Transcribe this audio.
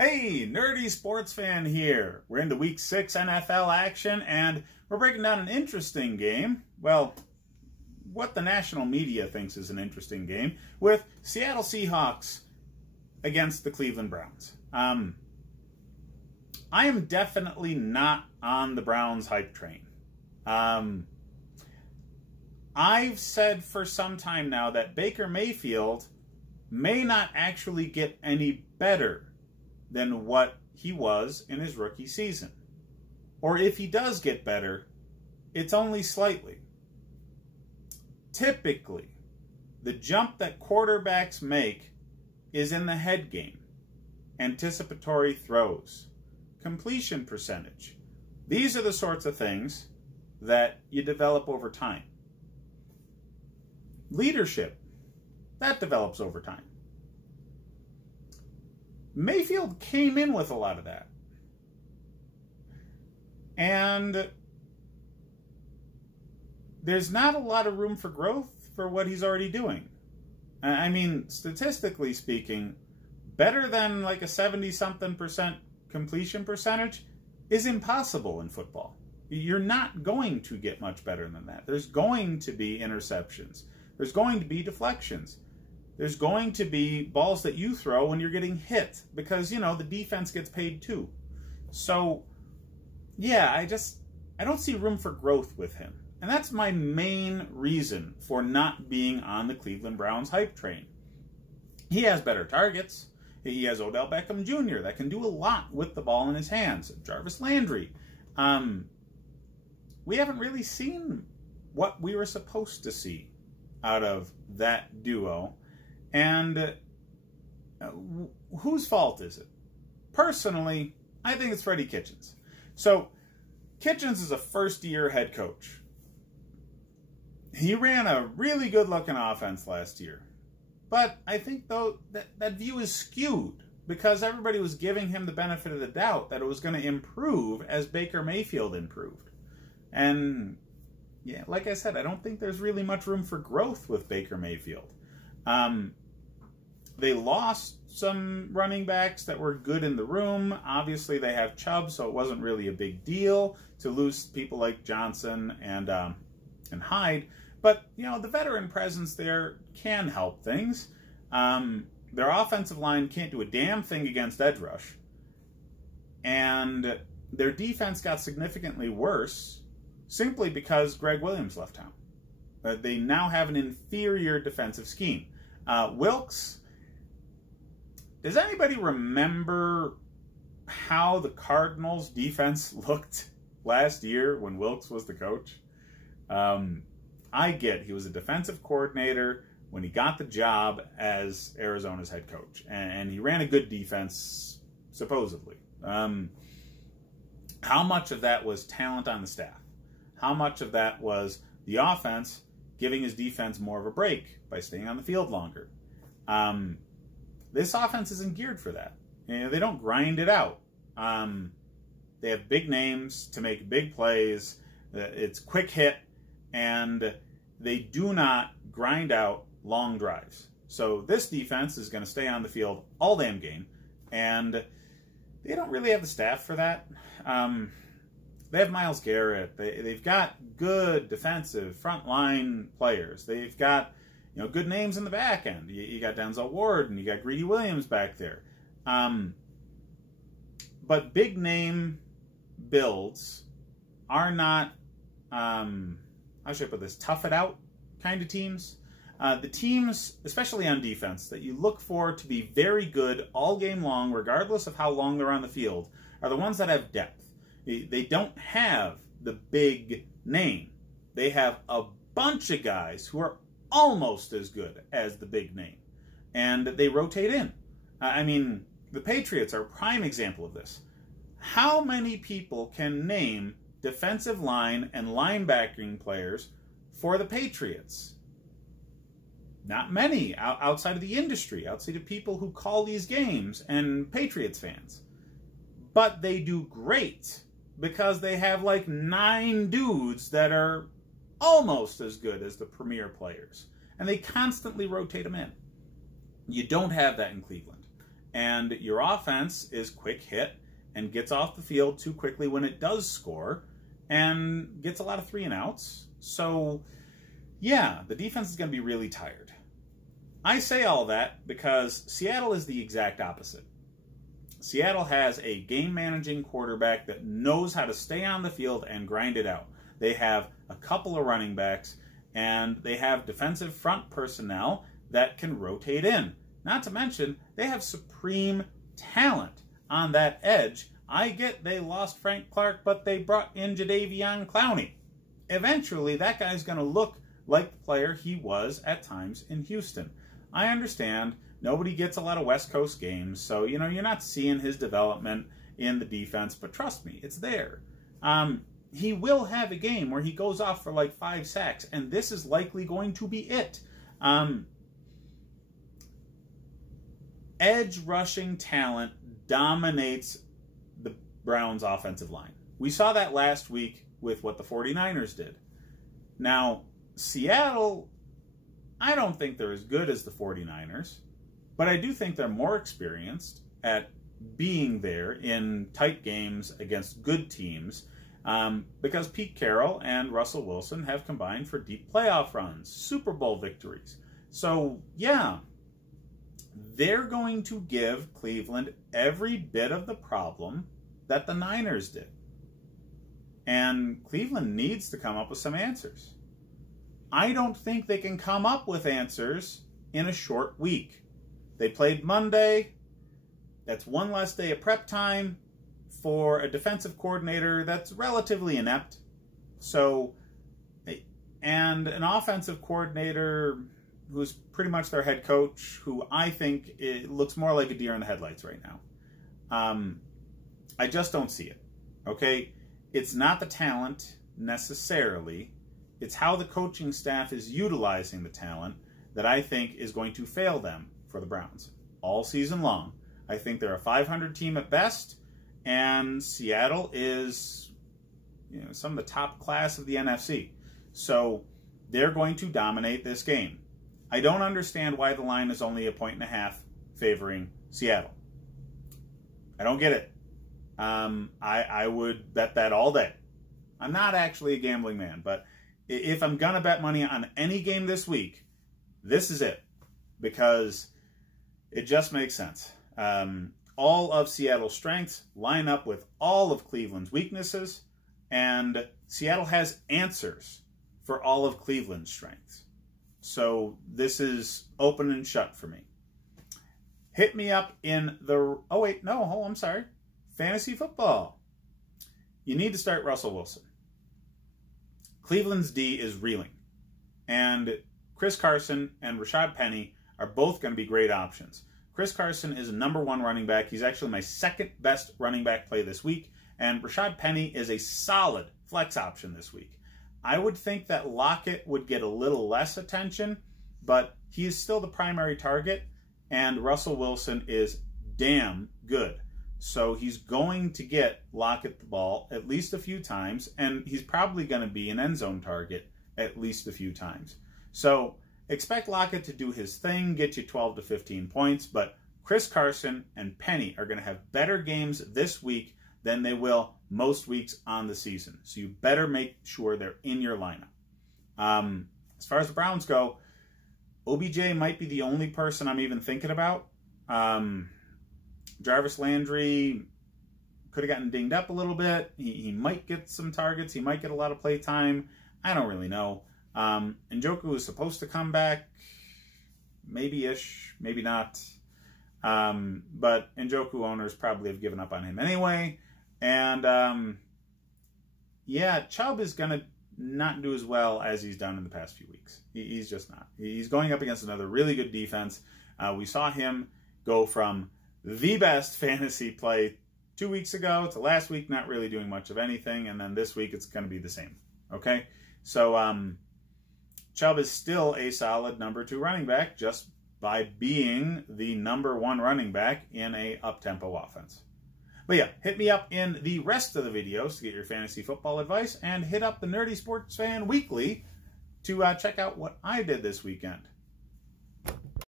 Hey, nerdy sports fan here. We're into Week 6 NFL action, and we're breaking down an interesting game. Well, what the national media thinks is an interesting game, with Seattle Seahawks against the Cleveland Browns. I am definitely not on the Browns hype train. I've said for some time now that Baker Mayfield may not actually get any better than what he was in his rookie season. Or if he does get better, it's only slightly. Typically, the jump that quarterbacks make is in the head game, anticipatory throws, completion percentage. These are the sorts of things that you develop over time. Leadership, that develops over time. Mayfield came in with a lot of that. And there's not a lot of room for growth for what he's already doing. I mean, statistically speaking, better than like a 70-something% completion percentage is impossible in football. You're not going to get much better than that. There's going to be interceptions. There's going to be deflections. There's going to be balls that you throw when you're getting hit because, you know, the defense gets paid too. So, yeah, I don't see room for growth with him. And that's my main reason for not being on the Cleveland Browns hype train. He has better targets. He has Odell Beckham Jr. that can do a lot with the ball in his hands. Jarvis Landry. We haven't really seen what we were supposed to see out of that duo. And whose fault is it? Personally, I think it's Freddie Kitchens. So, Kitchens is a first-year head coach. He ran a really good-looking offense last year. But I think, though, that view is skewed because everybody was giving him the benefit of the doubt that it was going to improve as Baker Mayfield improved. And, yeah, like I said, I don't think there's really much room for growth with Baker Mayfield. They lost some running backs that were good in the room. Obviously, they have Chubb, so it wasn't really a big deal to lose people like Johnson and Hyde. But, you know, the veteran presence there can help things. Their offensive line can't do a damn thing against edge rush. And their defense got significantly worse simply because Greg Williams left town. They now have an inferior defensive scheme. Wilks, does anybody remember how the Cardinals' defense looked last year when Wilks was the coach? I get he was a defensive coordinator when he got the job as Arizona's head coach, and he ran a good defense, supposedly. How much of that was talent on the staff? How much of that was the offense giving his defense more of a break by staying on the field longer? This offense isn't geared for that. You know, they don't grind it out. They have big names to make big plays. It's quick hit, and they do not grind out long drives. So this defense is going to stay on the field all damn game, and they don't really have the staff for that. They have Myles Garrett. They've got good defensive frontline players. They've got, you know, good names in the back end. You got Denzel Ward and you got Greedy Williams back there. But big name builds are not, how should I put this, tough it out kind of teams. The teams, especially on defense, that you look for to be very good all game long, regardless of how long they're on the field, are the ones that have depth. They don't have the big name. They have a bunch of guys who are almost as good as the big name. And they rotate in. I mean, the Patriots are a prime example of this. How many people can name defensive line and linebacking players for the Patriots? Not many outside of the industry, outside of people who call these games and Patriots fans. But they do great because they have like 9 dudes that are almost as good as the premier players. And they constantly rotate them in. You don't have that in Cleveland. and your offense is quick hit and gets off the field too quickly when it does score and gets a lot of 3 and outs. So, yeah, the defense is going to be really tired. I say all that because Seattle is the exact opposite. Seattle has a game-managing quarterback that knows how to stay on the field and grind it out. They have a couple of running backs, and they have defensive front personnel that can rotate in. Not to mention, they have supreme talent on that edge. I get they lost Frank Clark, but they brought in Jadeveon Clowney. Eventually, that guy's going to look like the player he was at times in Houston. I understand nobody gets a lot of West Coast games, so you're not seeing his development in the defense, but trust me, it's there. He will have a game where he goes off for like 5 sacks, and this is likely going to be it. Edge rushing talent dominates the Browns' offensive line. We saw that last week with what the 49ers did. Now, Seattle, I don't think they're as good as the 49ers, but I do think they're more experienced at being there in tight games against good teams because Pete Carroll and Russell Wilson have combined for deep playoff runs, Super Bowl victories. So, yeah, they're going to give Cleveland every bit of the problem that the Niners did. And Cleveland needs to come up with some answers. I don't think they can come up with answers in a short week. They played Monday. That's one less day of prep time for a defensive coordinator that's relatively inept. So, and an offensive coordinator who's pretty much their head coach, who I think it looks more like a deer in the headlights right now. I just don't see it. Okay? It's not the talent necessarily. It's how the coaching staff is utilizing the talent that I think is going to fail them for the Browns all season long. I think they're a 500 team at best, and Seattle is some of the top class of the NFC. So they're going to dominate this game. I don't understand why the line is only 1.5 favoring Seattle. I don't get it. I would bet that all day. I'm not actually a gambling man, but if I'm going to bet money on any game this week, this is it, because it just makes sense. All of Seattle's strengths line up with all of Cleveland's weaknesses, and Seattle has answers for all of Cleveland's strengths. So this is open and shut for me. Hit me up in the... Oh, wait, no, I'm sorry. Fantasy football. You need to start Russell Wilson. Cleveland's D is reeling. And Chris Carson and Rashad Penny are both going to be great options. Chris Carson is a #1 running back. He's actually my second best running back play this week. And Rashad Penny is a solid flex option this week. I would think that Lockett would get a little less attention, but he is still the primary target, and Russell Wilson is damn good. So he's going to get Lockett the ball at least a few times, and he's probably going to be an end zone target at least a few times. So expect Lockett to do his thing, get you 12 to 15 points, but Chris Carson and Penny are going to have better games this week than they will most weeks on the season. So you better make sure they're in your lineup. As far as the Browns go, OBJ might be the only person I'm even thinking about. Jarvis Landry could have gotten dinged up a little bit. He might get some targets. He might get a lot of play time. I don't really know. Njoku is supposed to come back. Maybe-ish, maybe not. But Njoku owners probably have given up on him anyway. And, yeah, Chubb is going to not do as well as he's done in the past few weeks. He's just not. He's going up against another really good defense. We saw him go from the best fantasy play 2 weeks ago to last week not really doing much of anything, and then this week it's going to be the same. Okay? So, Chubb is still a solid #2 running back just by being the #1 running back in a up-tempo offense. But yeah, hit me up in the rest of the videos to get your fantasy football advice, and hit up the Nerdy Sports Fan Weekly to check out what I did this weekend.